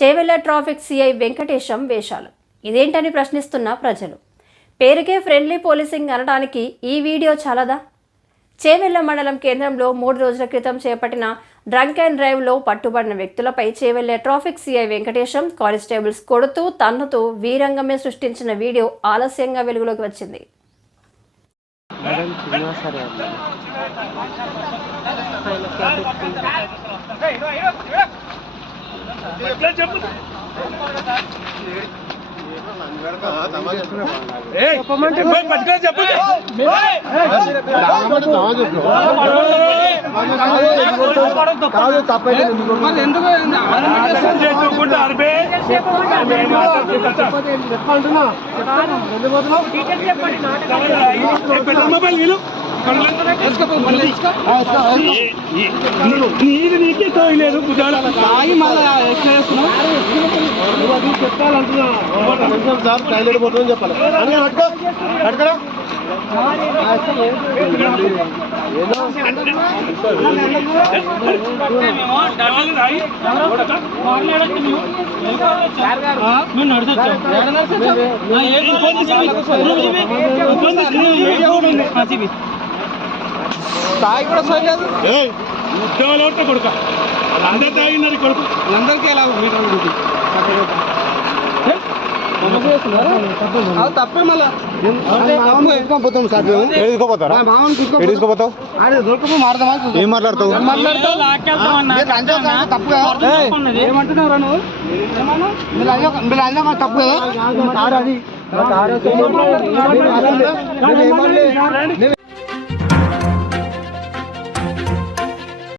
Chevella traffic CI Venkatesham వేషాలు ఇదేంటని ప్రశ్నిస్తున్న ప్రజలు. పేరుకే ఫ్రెండ్లీ పోలీసింగ్ అనడానికి ఈ వీడియో చాలదా? చేవెళ్ల మండలం కేంద్రంలో 3 రోజుల క్రితం చేపట్టిన డ్రంక్ అండ్ డ్రైవ్లో పట్టుబడిన వ్యక్తులపై Chevella traffic CI Venkatesham constables కొడుతూ తన్నుతూ వీరంగమే సృష్టించిన వీడియో ఆలస్యంగా వెలుగులోకి వచ్చింది. నీకే తోయలేదు తాగి మళ్ళీ చెప్పాలంటున్నా సార్ టైలెట్ పోతుందని చెప్పాలి అడగడా తాగి కూడా సోయలేదు ఉద్యోగాలు కొడుక అందరు తాగినారు కొడుకు అందరికీ ఎలా తప్పే మళ్ళీ ఏం మాట్లాడతావు? ఏమంటున్నారా నువ్వు? మీరు తప్పు కదా